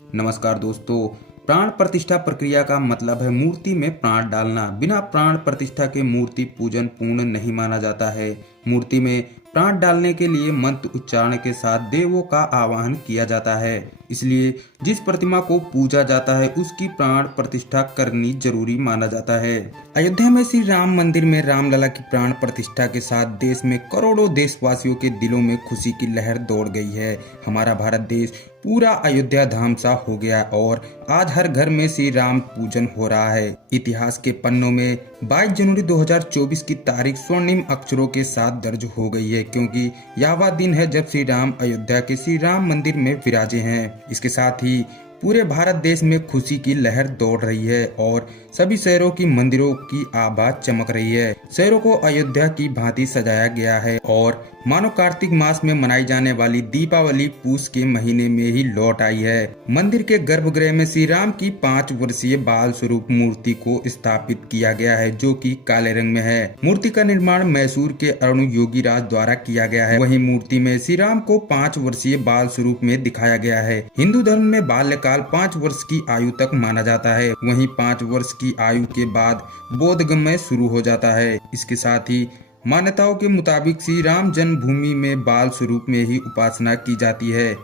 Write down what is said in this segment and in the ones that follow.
नमस्कार दोस्तों। प्राण प्रतिष्ठा प्रक्रिया का मतलब है मूर्ति में प्राण डालना। बिना प्राण प्रतिष्ठा के मूर्ति पूजन पूर्ण नहीं माना जाता है। मूर्ति में प्राण डालने के लिए मंत्र उच्चारण के साथ देवों का आवाहन किया जाता है। इसलिए जिस प्रतिमा को पूजा जाता है उसकी प्राण प्रतिष्ठा करनी जरूरी माना जाता है। अयोध्या में श्री राम मंदिर में रामलला की प्राण प्रतिष्ठा के साथ देश में करोड़ों देशवासियों के दिलों में खुशी की लहर दौड़ गई है। हमारा भारत देश पूरा अयोध्या धाम सा हो गया और आज हर घर में श्री राम पूजन हो रहा है। इतिहास के पन्नों में 22 जनवरी 2024 की तारीख स्वर्णिम अक्षरों के साथ दर्ज हो गई है, क्योंकि यह वह दिन है जब श्री राम अयोध्या के श्री राम मंदिर में विराजे हैं। इसके साथ ही पूरे भारत देश में खुशी की लहर दौड़ रही है और सभी शहरों की मंदिरों की आभा चमक रही है। शहरों को अयोध्या की भांति सजाया गया है और मानो कार्तिक मास में मनाई जाने वाली दीपावली पूस के महीने में ही लौट आई है। मंदिर के गर्भगृह में श्री राम की 5 वर्षीय बाल स्वरूप मूर्ति को स्थापित किया गया है, जो कि काले रंग में है। मूर्ति का निर्माण मैसूर के अरुण योगीराज द्वारा किया गया है। वहीं मूर्ति में श्री राम को 5 वर्षीय बाल स्वरूप में दिखाया गया है। हिंदू धर्म में बाल्यकाल 5 वर्ष की आयु तक माना जाता है। वहीं 5 वर्ष की आयु के बाद बोधगम्य शुरू हो जाता है। इसके साथ ही मान्यताओं के मुताबिक श्री राम जन्मभूमि में बाल स्वरूप में ही उपासना की जाती है।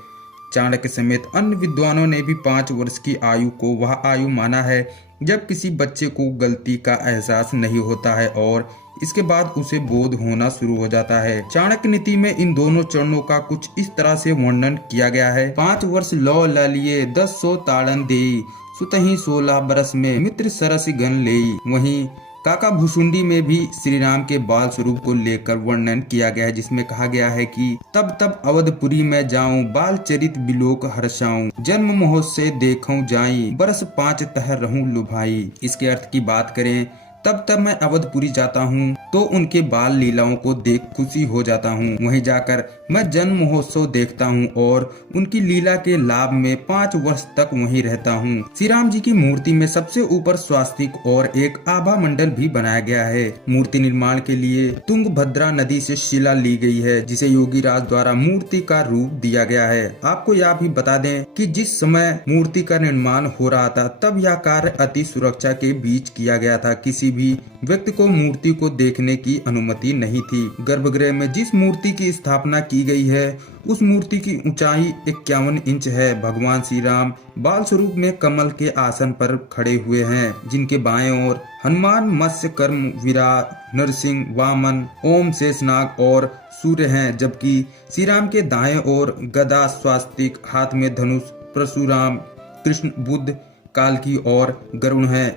चाणक्य समेत अन्य विद्वानों ने भी 5 वर्ष की आयु को वह आयु माना है जब किसी बच्चे को गलती का एहसास नहीं होता है और इसके बाद उसे बोध होना शुरू हो जाता है। चाणक्य नीति में इन दोनों चरणों का कुछ इस तरह से वर्णन किया गया है। 5 वर्ष लौ ललिए 10 सौ ताड़न देई, सुतहि 16 बरस में मित्र सरस गण लेई। वहीं काका भुसुंडी में भी श्री राम के बाल स्वरूप को लेकर वर्णन किया गया है, जिसमें कहा गया है कि तब तब अवधपुरी में जाऊं, बाल चरित बिलोक हर्षाऊं, जन्म महोत्सव देखूं जाई, बरस 5 तह रहूं लुभाई। इसके अर्थ की बात करें, तब तब मैं अवधपुरी जाता हूँ तो उनके बाल लीलाओं को देख खुशी हो जाता हूँ। वहीं जाकर मैं जन्म महोत्सव देखता हूँ और उनकी लीला के लाभ में 5 वर्ष तक वहीं रहता हूँ। श्री राम जी की मूर्ति में सबसे ऊपर स्वास्तिक और एक आभा मंडल भी बनाया गया है। मूर्ति निर्माण के लिए तुंगभद्रा नदी से शिला ली गई है, जिसे योगीराज द्वारा मूर्ति का रूप दिया गया है। आपको यह भी बता दें कि जिस समय मूर्ति का निर्माण हो रहा था तब यह कार्य अति सुरक्षा के बीच किया गया था। किसी भी व्यक्ति को मूर्ति को देखने की अनुमति नहीं थी। गर्भगृह में जिस मूर्ति की स्थापना की गई है उस मूर्ति की ऊंचाई 51 इंच है। भगवान श्री राम बाल स्वरूप में कमल के आसन पर खड़े हुए हैं, जिनके बाएं ओर हनुमान, मत्स्य कर्म, विराट, नरसिंह, वामन, ओम, शेषनाग और सूर्य हैं, जबकि श्री राम के दाएं ओर गदा, स्वास्तिक, हाथ में धनुष, परशुराम, कृष्ण, बुद्ध, कालकी और गरुड़ हैं।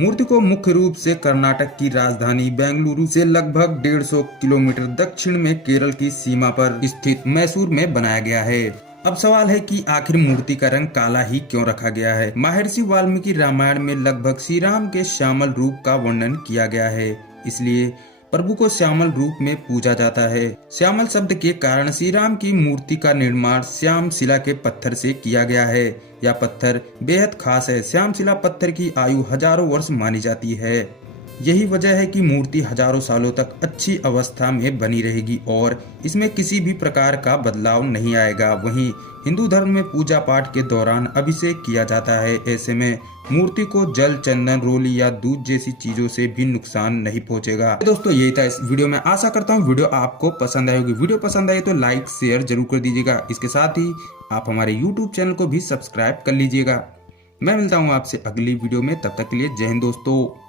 मूर्ति को मुख्य रूप से कर्नाटक की राजधानी बेंगलुरु से लगभग 150 किलोमीटर दक्षिण में केरल की सीमा पर स्थित मैसूर में बनाया गया है। अब सवाल है कि आखिर मूर्ति का रंग काला ही क्यों रखा गया है। महर्षि वाल्मीकि रामायण में लगभग श्री राम के श्यामल रूप का वर्णन किया गया है, इसलिए प्रभु को श्यामल रूप में पूजा जाता है। श्यामल शब्द के कारण श्री राम की मूर्ति का निर्माण श्याम शिला के पत्थर से किया गया है। यह पत्थर बेहद खास है। श्याम शिला पत्थर की आयु हजारों वर्ष मानी जाती है। यही वजह है कि मूर्ति हजारों सालों तक अच्छी अवस्था में बनी रहेगी और इसमें किसी भी प्रकार का बदलाव नहीं आएगा। वहीं हिंदू धर्म में पूजा पाठ के दौरान अभिषेक किया जाता है। ऐसे में मूर्ति को जल, चंदन, रोली या दूध जैसी चीजों से भी नुकसान नहीं पहुंचेगा। दोस्तों यही था इस वीडियो में। आशा करता हूँ वीडियो आपको पसंद आई होगी। वीडियो पसंद आई तो लाइक शेयर जरूर कर दीजिएगा। इसके साथ ही आप हमारे यूट्यूब चैनल को भी सब्सक्राइब कर लीजिएगा। मैं मिलता हूँ आपसे अगली वीडियो में, तब तक के लिए जय हिंद दोस्तों।